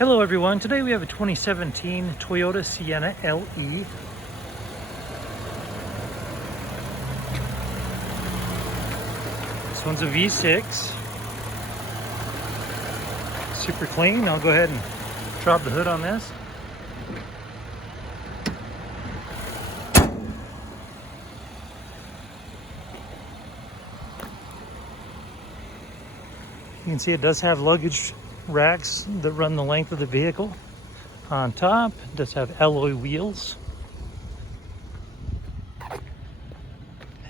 Hello everyone, today we have a 2017 Toyota Sienna LE. This one's a V6. Super clean. I'll go ahead and drop the hood on this. You can see it does have luggage racks that run the length of the vehicle. On top, it does have alloy wheels.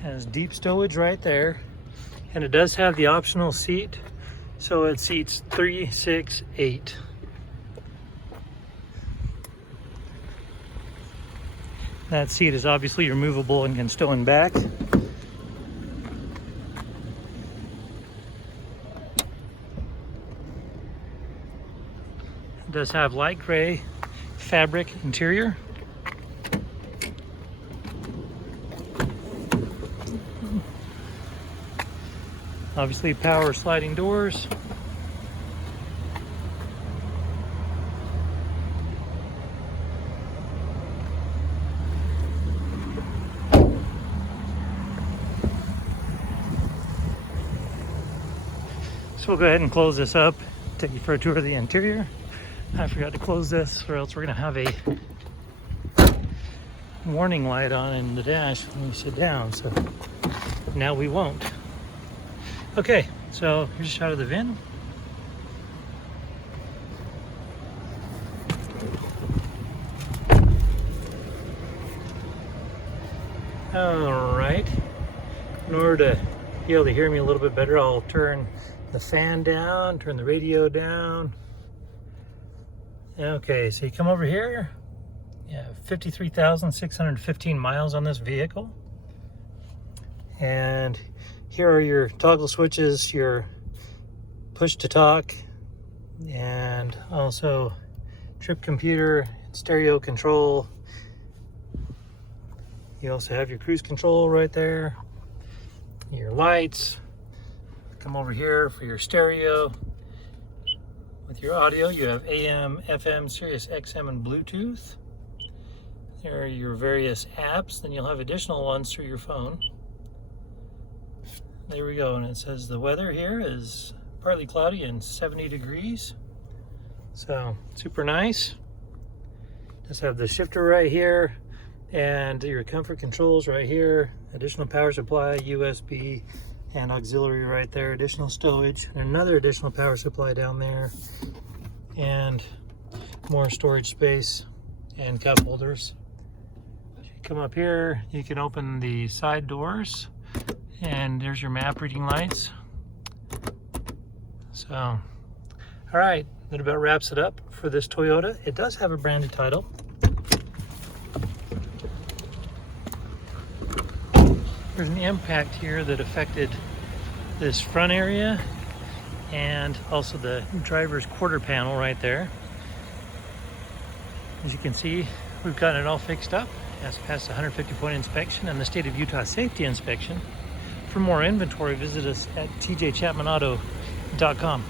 Has deep stowage right there. And it does have the optional seat, so it seats 3, 6, 8. That seat is obviously removable and can stow in back. It does have light gray fabric interior. Obviously power sliding doors. So we'll go ahead and close this up, take you for a tour of the interior. I forgot to close this, or else we're gonna have a warning light on in the dash when you sit down, so now we won't. Okay, so here's a shot of the VIN. All right, in order to be able to hear me a little bit better, I'll turn the fan down, turn the radio down. Okay, so you come over here, you have 53,615 miles on this vehicle. And here are your toggle switches, your push to talk, and also trip computer, stereo control. You also have your cruise control right there, your lights. Come over here for your stereo. With your audio, you have AM, FM, Sirius XM, and Bluetooth. There are your various apps. Then you'll have additional ones through your phone. There we go, and it says the weather here is partly cloudy and 70 degrees. So, super nice. Just have the shifter right here, and your comfort controls right here. Additional power supply, USB, and auxiliary right there. Additional stowage, and another additional power supply down there. And more storage space and cup holders. As you come up here, you can open the side doors. And there's your map reading lights. So, all right, that about wraps it up for this Toyota. It does have a branded title. There's an impact here that affected this front area and also the driver's quarter panel right there. As you can see, we've gotten it all fixed up. It has passed a 150-point inspection and the state of Utah safety inspection. For more inventory, visit us at tjchapmanauto.com.